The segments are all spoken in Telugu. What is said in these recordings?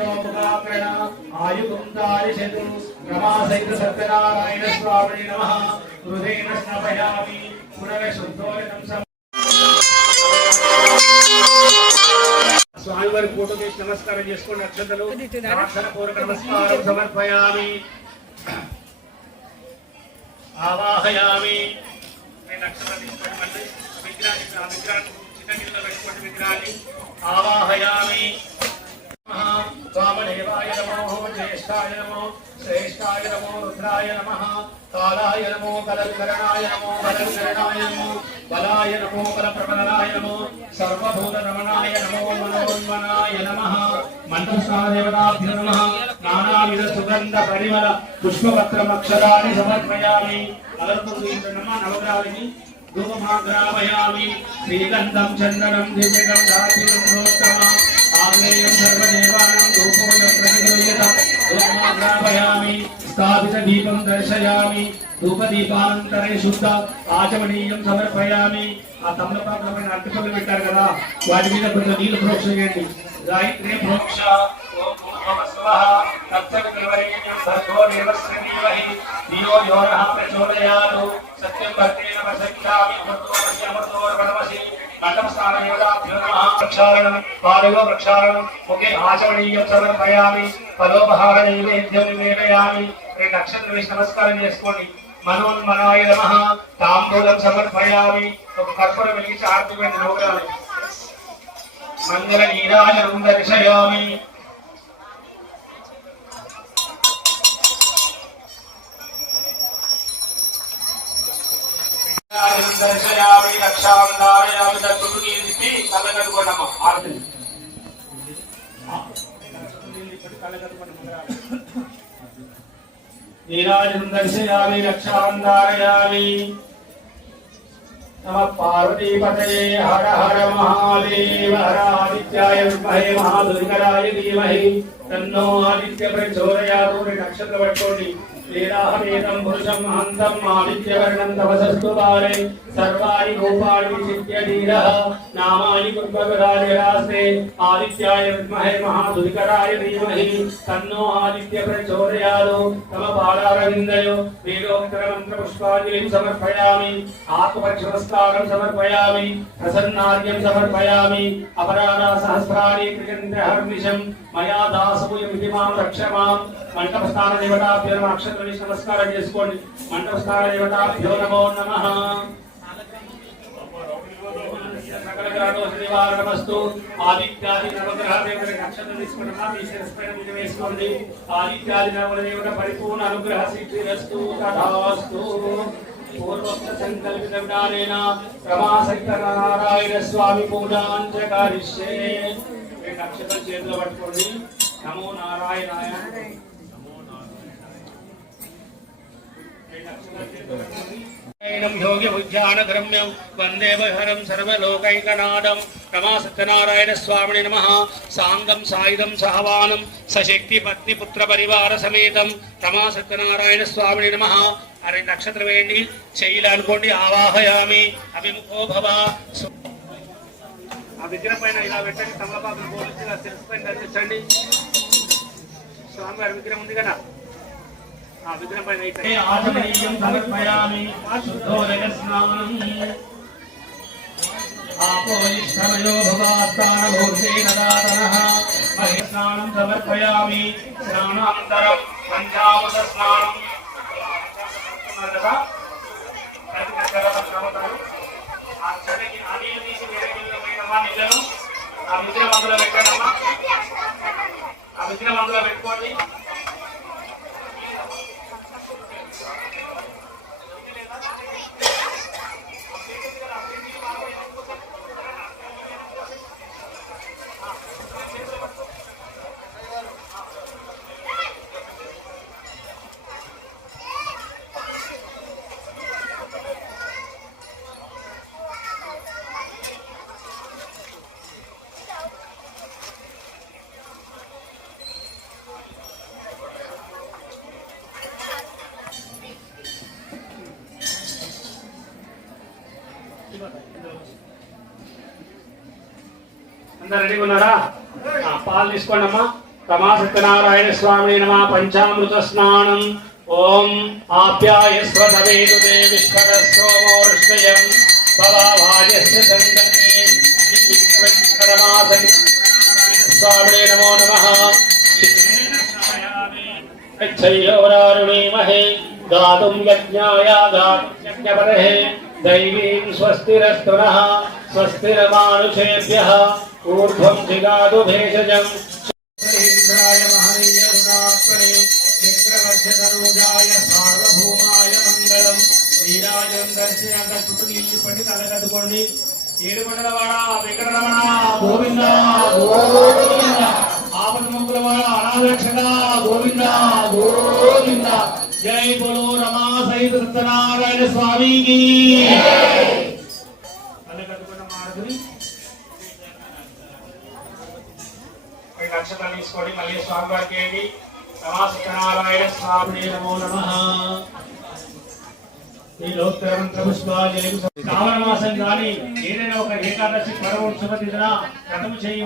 సురభినోపకాప్రణ ఆయుకుందారిషతు రమాసైత సత్యనారాయణ స్వామిని నమః. హృదయేన స్నపయామి పునరశుద్ధోయం సం స్వామివారి ఫోటో తీసి నమస్కారం చేసుకోండి అక్షతలు. ప్రార్థన పూర్వక నమస్కారం సమర్పయామి. ఆవాహయామి. రెండు అక్షరాలు తీసుకోండి విగ్రహాన్ని ఆ విగ్రహాన్ని చిన్న గిన్నెలో పెట్టుకోండి విగ్రహాన్ని. ఆవాహయామి వామదేవాయ నమో శ్రేష్టాయ నమో శ్రేష్టాయ నమో రుద్రాయ నమ కాలాయ నమో కలకరణాయ నమో బలకరణాయ నమో బలాయ నమో బలప్రబలాయ నమో సర్వభూత రమణాయ నమో మనోన్మనాయ నమ మంత్రస్థానదేవతాభ్య నమ నానావిధ సుగంధ పరిమళ పుష్పపత్రమక్షరాన్ని సమర్పయామి అలర్పుడు నమ నవగ్రాలిని ధూమమాగ్రామయామి శ్రీగంధం చందనం దివ్యగంధాతిరుత్తమ ఆగ్నేయం సర్వదేవానం ధూపోయం ప్రతిగృహ్యత ధూమమాగ్రామయామి స్థాపిత దీపం దర్శయామి ధూపదీపానంతరే శుద్ధ ఆచమనీయం సమర్పయామి. ఆ తమలపాకులపైన అట్టుపల్లి పెట్టారు కదా వాటి మీద కొంచెం నీళ్ళు ప్రోక్ష చేయండి. గాయత్రి ప్రోక్ష ప్రచోదయాత్. సత్యం భక్తి నమ భర్గోపసి అమృతోర్వణమసి మండపస్థానయోగాభ్యో నమః ప్రక్షాళనం పాదవ ప్రక్షాళనం ముఖే ఆచమనీయం సమర్పయామి ఫలోపహార నైవేద్యం నివేదయామి రెండు నక్షత్రం వేసి నమస్కారం చేసుకోండి. మనోన్మనాయ నమః తాంబూలం సమర్పయామి ఒక కర్పూరం వెలిగించి ఆర్థికమైన లోకాలు మంగళ నీరాజనం దర్శయామి దర్శయామి రక్షాం దారయామి దత్తుడికి ఇచ్చి కళ్ళగట్టుకోండమ్మ ఆరతి నీరాజనం దర్శయామి రక్షాం ధారయామి నమ పార్వతీపతయే హర హర మహాదేవ హర ఆదిత్యాయ విద్మహే మహాదుర్గరాయ ధీమహి. తన్నో ఆదిత్య ప్రచోదయాతు నక్షత్ర పట్టుకోండి. శ్రీరాహమేతం పురుషం హంతం ఆదిత్యవర్ణం తపసస్తు బాలే సర్వాణి రూపాణి విచిత్య ధీరః నామాని కుర్మగరాజరాస్తే ఆదిత్యాయ విద్మహే మహాదుర్గరాయ ధీమహి. తన్నో ఆదిత్య ప్రచోదయాతు తమ పాదారవిందయో. వేదోత్తర మంత్ర పుష్పాంజలిం సమర్పయామి. ఆత్మపక్షనమస్కారం సమర్పయామి. ప్రసన్నార్ఘ్యం సమర్పయామి. అపరాధ సహస్రాణి క్రియంత్రహర్నిశం మయా దాసభూయమితి మాం రక్ష మాం. మంటపస్థాన అక్షత్ర నమస్కారం చేసుకోండి. మంటపస్థాన దేవతాభ్యో నమో నమః. నివారణమస్తు ఆదిత్యాది నవగ్రహ దేవత నక్షత్రం తీసుకుంటున్నా మీ శిరస్పైన మీద వేసుకోండి. ఆదిత్యాది నవగ్రహ దేవత పరిపూర్ణ అనుగ్రహ సిద్ధిరస్తు తథాస్తు పూర్వోక్త సంకల్పిత విధానేన రమాశంకరనారాయణ స్వామి పూజాంచ కారిష్యే నక్షత్రం చేతిలో పట్టుకోండి. నమో నారాయణాయ. నైనం వందే బహరం సర్వలోకైకనాదం రమా సత్యనారాయణ స్వామిని నమ సాంగం సాయుధం సహవానం సశక్తి పత్ని పుత్ర పరివార సమేతం రమా సత్యనారాయణ స్వామిని నమ అరే నక్షత్రం వేయండి చెయ్యిలు అనుకోండి ఆవాహయామి అభిముఖో భవ ఆ విగ్రహం పైన ఇలా పెట్టండి. తమలపాకులు పోలిసి ఇలా శిరస్సు స్వామివారి విగ్రహం ఉంది కదా ఆ విగ్రహం పైన అయితే ఆచమనీయం సమర్పయామి శుద్ధోదయ స్నానం ఆపోయిష్టమయో భవాస్తానభూషేణ దాతనః మహిస్నానం సమర్పయామి స్నానానంతరం పంచామృత స్నానం ఆ చెట్టుకి ఆ నీళ్ళు తీసి వేరే నీళ్ళను ఆ విగ్రహం మందులో పెట్టండమ్మా ఆ పెట్టుకోండి. అందరు రెడీగా ఉన్నారా ఆ, పాలు తీసుకోండి అమ్మా రమా సత్యనారాయణ స్వామి నమ పంచామృత స్నానం ఓం ఆప్యాయస్వ సవేదు దే విశ్వర సోమోర్షయం భవాభాజస్య సంతతి రమా సత్యనారాయణ స్వామి నమో నమః अच्छयवरारुणीमहे गातुं यज्ञाय गातुं यज्ञपदहे दैवीं स्वस्तिरस्तुनः स्वस्तिरमानुषेभ्यः ऊर्ध्वं जिगातु भेषजम् इन्द्राय महनीयगुणात्मने चक्रवर्धतनूजाय सार्वभौमाय मङ्गलम् वीराजं दर्शयात చుట్టుని పట్టి తలగట్టుకోండి ఏడు మండలవాడ వెంకటరమణ గోవింద గోవింద ఆపద మంగులవాడ అనాథక్షణ గోవింద గోవింద జై బోలో రమా సహిత సత్యనారాయణ స్వామికి అక్షతాలు తీసుకోండి మళ్ళీ స్వామివారికి ఏంటి స్వామి నమో ఈ శ్రావణ మాసం కానీ ఏదైనా ఒక ఏకాదశి పర్వం శుభతిథిన వ్రతము చేయి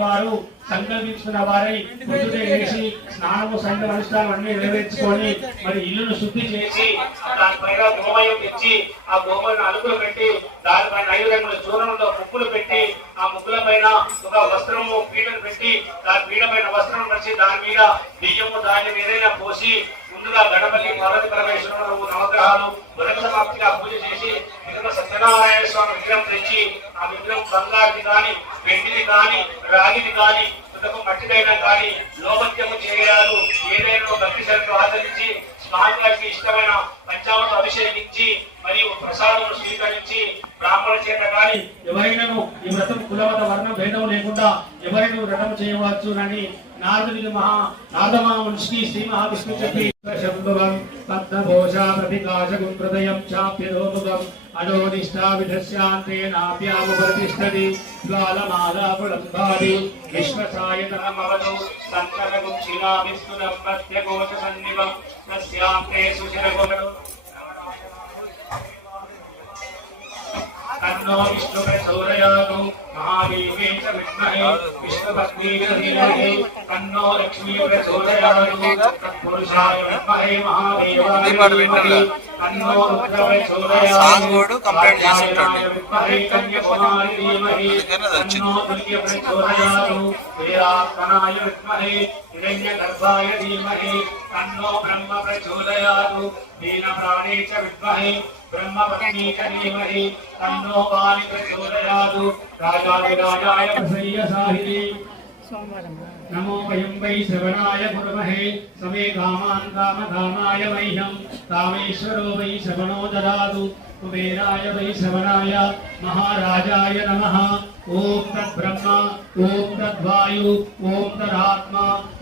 సంకల్పించుకున్న వారై పొద్దుటే వేసి స్నానము సంఘ అనుష్ఠానం అన్ని నెరవేర్చుకొని మరి ఇల్లును శుద్ధి చేసి దానిపైన గోమయం తెచ్చి ఆ గోమయం అలుకులు పెట్టి దానిపైన ఐదు రంగుల చూర్ణంతో ముక్కులు పెట్టి ఆ ముగ్గుల పైన ఒక వస్త్రము పీడను పెట్టి దాని పీడ పైన వస్త్రం పరిచి దాని మీద బియ్యము ధాన్యం ఏదైనా పోసి ముందుగా గణపతి పార్వతి పరమేశ్వరుడు నవగ్రహాలు వరద సమాప్తిగా పూజ చేసి మిగతా సత్యనారాయణ స్వామి విగ్రహం తెచ్చి ఆ విగ్రహం బంగారుది కాని వెండిది కాని రాగిది కాని సుతకు మట్టిదైనా కాని లోపత్యము చేయాలు ఏదైనా భక్తి శ్రద్ధలు ఆచరించి స్వామివారికి ఇష్టమైన పంచామృత అభిషేకించి మరియు ప్రసాదం స్వీకరించి బ్రాహ్మణ చేత కానీ ఎవరైనా ఈ వ్రతం కులమత వర్ణం భేదం లేకుండా ఎవరైనా వ్రతం చేయవచ్చునని నారదుడి మహా నారదమహర్షికి శ్రీ మహావిష్ణు చెప్పి శంభవం పద్మభోషా ప్రతికాశకం హృదయం చాప్యదోముఖం అజోనిష్టా విధస్యాంతేనాప్యాముపతిష్టది జ్వాలమాలాపులంబాది విశ్వసాయతనమవదు సంకటకం శిలా విష్ణురం ప్రత్యగోచ సన్నివం తస్యాంతే సుశిరగోడు తన్నో విష్ణు ప్రచోదయాతు మహాదేవే చ తన్నో లక్ష్మీ ప్రచోదయాతు తత్పురుషాయ విద్మహే మహాదేవాయ సాంగ్ కూడా కంప్లీట్ చేసి ఉంటాడు విద్మహే అందుకనే అది వచ్చింది. తన్నో తన్నో ప్రసయ్య సాహిని వయం వై శ్రవణాయ కుర్మహే సమే కామాన్ కామధామాయ మह्यं కామేశ్వరో వై శ్రవణో దదాతు. కుబేరాయ వై శ్రవణాయ మహారాజాయ నమః. ఓం తద్బ్రహ్మ ఓం తద్వాయు ఓం తదాత్మ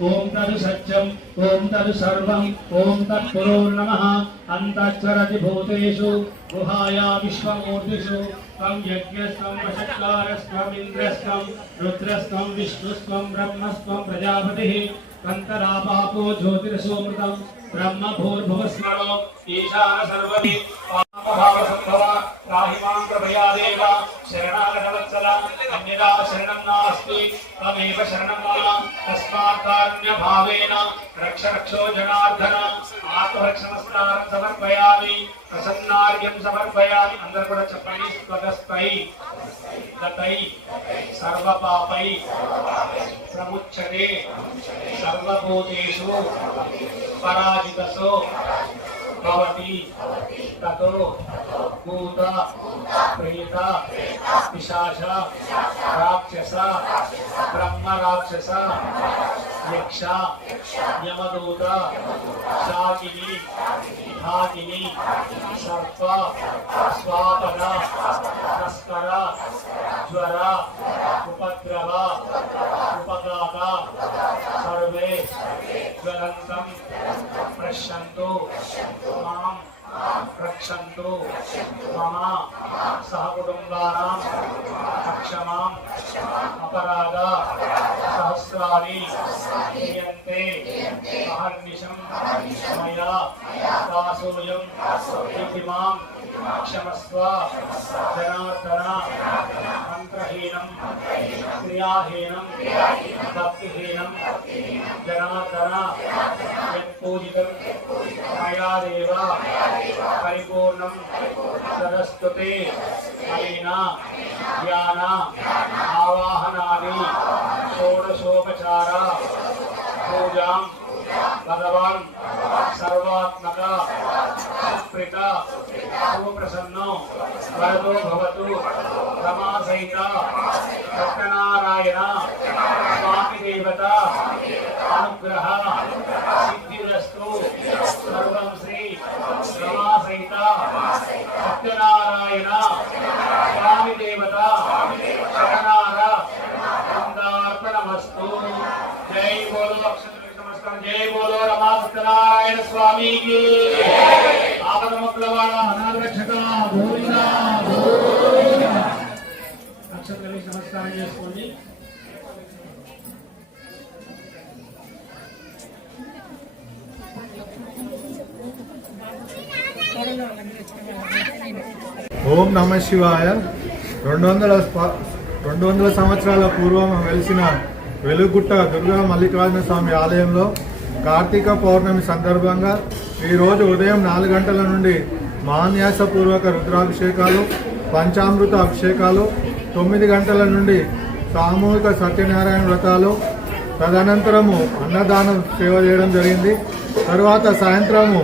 ఓం తదు సత్యం ఓం తదు సర్వం ఓం తత్పురో నమః. అంతఃచరతి భూతేషు గుహాయా त्वं यज्ञस्त्वं वशक्लारस्त्वम् इन्द्रस्त्वं रुद्रस्त्वं विष्णुस्त्वं ब्रह्मस्त्वं प्रजापतिः। कन्तरापापो ज्योतिरसोमृतं ब्रह्म भूर्भुवस्मरो ईशान सर्वति సర్వది పాపభావ సంభవ రాహిమాం శరణాగతవత్సల అన్యదా శరణం నాస్తి త్వమేవ శరణం మమ తస్మాత్ భావేన రక్ష రక్షో జనార్దన ఆత్మరక్షణస్నానం సమర్పయామి ప్రసన్నార్ఘ్యం సమర్పయామి అందరు కూడా చెప్పండి స్వగస్తై గతై సర్వపాపై సర్వభూతేషు పరాజితసో भवति। ततो भूत, प्रेत, पिशाच, राक्षस ब्रह्म यक्ष, यमदूत, शाकिनी भागिनी सर्प स्वापन तस्कर, ज्वर, उपद्रव జ్వలంతం పశ్యంతు మాం రక్షन्तु మమ సహకుటుంబానాం అక్షమాం అపరాధ సహస్రాణి క్రియంతే అహర్నిశం మయా దాసోయం ఇతి మాం క్షమస్వ జనార్దన మంత్రహీనం క్రియాహీనం భక్తిహీనం జనార్దన యత్పూజితం మయా దేవ పరిపూర్ణం సరస్వతే అనేన ధ్యాన ఆవాహనాని షోడశోపచార పూజాం భగవాన్ సర్వాత్మక సుప్రీత సుప్రసన్నో వరదో భవతు రమాసైత సత్యనారాయణ స్వామి దేవత అనుగ్రహ సిద్ధిరస్తు సర్వం శ్రీ రమాసహిత సత్యనారాయణ. స్వామి దేవత. శరణార. బృందార్పణమస్తు జై బోలో నమస్కారం జై బోలో రమా సత్యనారాయణ స్వామికి ఆపద మొక్కల అనాథ అనారక్షక గోవింద. నమస్కారం చేసుకోండి ఓం నమ శివాయ. రెండు వందల రెండు వందల సంవత్సరాల పూర్వం వెలిసిన వెలుగుట్ట దుర్గా మల్లికార్జున స్వామి ఆలయంలో కార్తీక పౌర్ణమి సందర్భంగా ఈరోజు ఉదయం నాలుగు గంటల నుండి మాన్యాసపూర్వక రుద్రాభిషేకాలు పంచామృత అభిషేకాలు తొమ్మిది గంటల నుండి సామూహిక సత్యనారాయణ వ్రతాలు తదనంతరము అన్నదానం సేవ చేయడం జరిగింది. తరువాత సాయంత్రము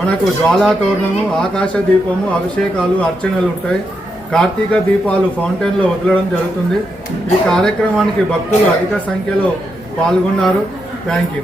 మనకు జ్వాలా తోరణము ఆకాశ దీపము అభిషేకాలు అర్చనలు ఉంటాయి. కార్తీక దీపాలు ఫౌంటైన్లో వదలడం జరుగుతుంది. ఈ కార్యక్రమానికి భక్తులు అధిక సంఖ్యలో పాల్గొన్నారు. Thank you.